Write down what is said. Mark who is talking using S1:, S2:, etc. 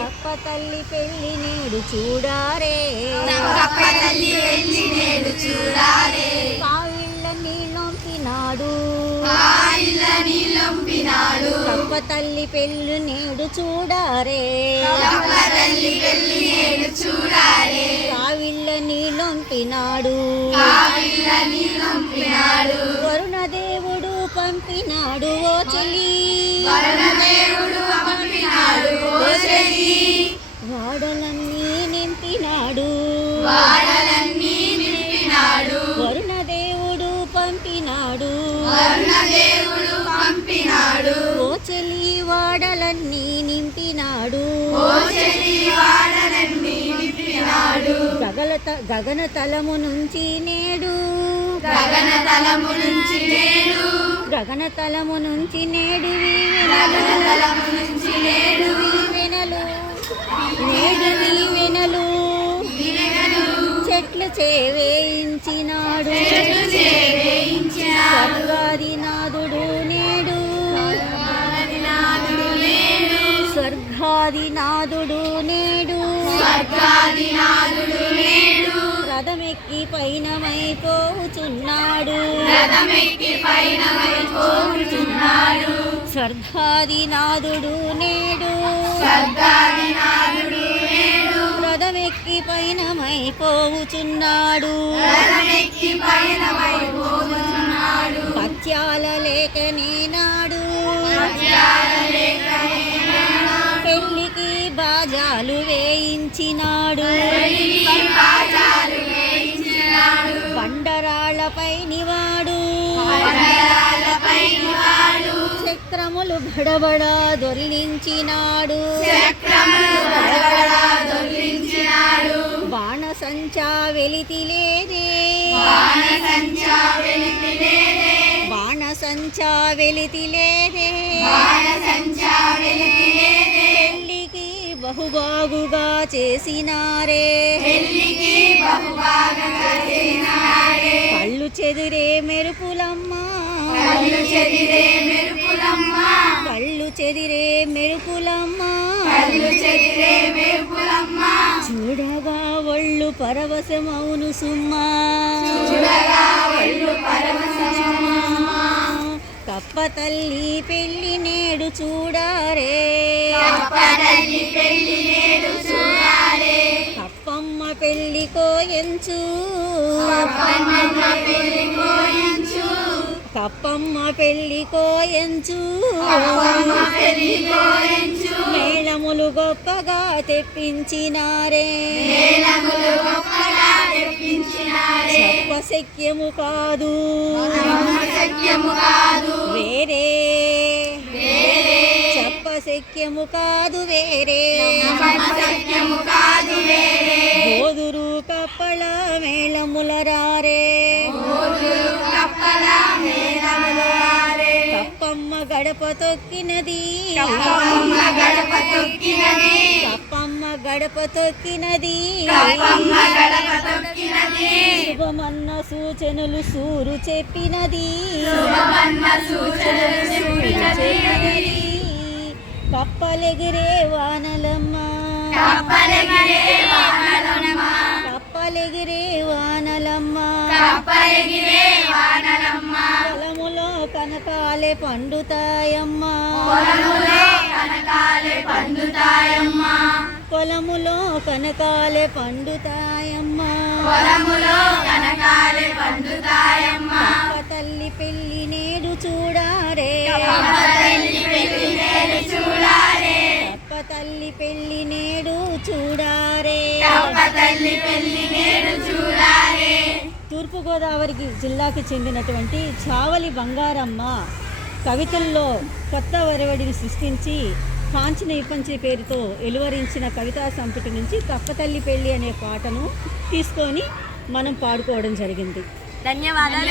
S1: కప్ప తల్లి పెళ్ళి నేడు చూడారే. కావిళ్ళ నీళ్ళొంపినాడు కప్ప తల్లి పెళ్ళి నేడు చూడారే. కావిళ్ళ నీళ్ళొంపినాడు పంపినాడు వాడలన్నీ నింపినాడు. వరుణ దేవుడు పంపినాడు. ఓ వాడలన్నీ నింపినాడు. గగన తలము నుంచి నేడు
S2: గగన తలము నుంచి నేడు.
S1: నుంచి నేడు
S2: నుంచి నేడు.
S1: వీవెనలు. నేడు వీవెనలు చెట్లు చేవేయించినాడు. స్వర్గాదినాథుడు నేడు. స్వర్గాదినాథుడు నేడు.
S2: స్వర్గాదినాథుడు నేడు.
S1: రథమెక్కి పైనమైపోచున్నాడు
S2: రథమెక్కి పైన వైపోతున్నాడు
S1: స్వర్గాదినాథుడు నేడు.
S2: స్వర్గాదినాథుడు నేడు.
S1: రథమెక్కి పైనమైపోచున్నాడు
S2: రథమెక్కి పైన వైపోతున్నాడు
S1: పత్యాల లేకనే నాడు బాణసంచా వెలితి లేదే.
S2: బాణసంచా వెలితి లేదే.
S1: బాణసంచా వెలితి లేదే.
S2: బాణసంచా వెలితి లేదే.
S1: పెళ్ళికి బహుబాగుగా చేసినారే. చెదిరే మెరుపులమ్మ.
S2: కళ్ళు చెదిరే మెరుపులమ్మ.
S1: కళ్ళు చెదిరే మెరుపులమ్మ.
S2: కళ్ళు చెదిరే మెరుపులమ్మ.
S1: చూడగా ఒళ్ళు పరవశమౌను సుమ్మా.
S2: చూడగా ఒళ్ళు
S1: కప్ప తల్లి పెళ్ళి నేడు చూడారే.
S2: కప్పదల్లి పెళ్ళి నేడు
S1: కప్పమ్మ పెళ్ళి కోయంచు
S2: కప్పమ్మ పెళ్ళి కోయించు.
S1: మేళములు గొప్పగా తెప్పించినారే. సత్యము కాదు. వేరే. చెప్పశక్యము కాదు వేరే.
S2: సత్యము కాదు వేరే.
S1: బోదురు కప్పల మేళముల రారే కప్పమ్మ గడప తొక్కినది.
S2: కప్పమ్మ గడప తొక్కినది.
S1: కప్పమ్మ గడప తొక్కినది.
S2: కప్పమ్మ గడప తొక్కినది.
S1: శుభమన్న సూచనలు సూరు చెప్పినది. కప్పలెగిరే వానలమ్మ.
S2: కప్పలెగిరే వానలమ్మ
S1: కప్పలెగిరే వానలమ్మ.
S2: కప్పలెగిరే వానలమ్మ.
S1: పొలములో కనకాలే పండుతాయమ్మ.
S2: పొలములో కనకాలే పండుతాయమ్మ.
S1: పొలములో కనకాలే పండుతాయమ్మ.
S2: పొలములో కనకాలే పండుతాయమ్మ.
S1: తల్లి పెళ్ళి నేడు చూడారే.
S2: తల్లి పెళ్ళి నేడు
S1: కప్ప తల్లి పెళ్ళి నేడు చూడారే తూర్పుగోదావరి జిల్లాకి చెందినటువంటి చావలి బంగారమ్మ కవితల్లో కొత్త వరవడిని సృష్టించి కాంచిన ఇప్పంచి పేరుతో వెలువరించిన కవితా సంపుటి నుంచి కప్పతల్లి పెళ్ళి అనే పాటను తీసుకొని మనం పాడుకోవడం జరిగింది.
S2: ధన్యవాదాలు.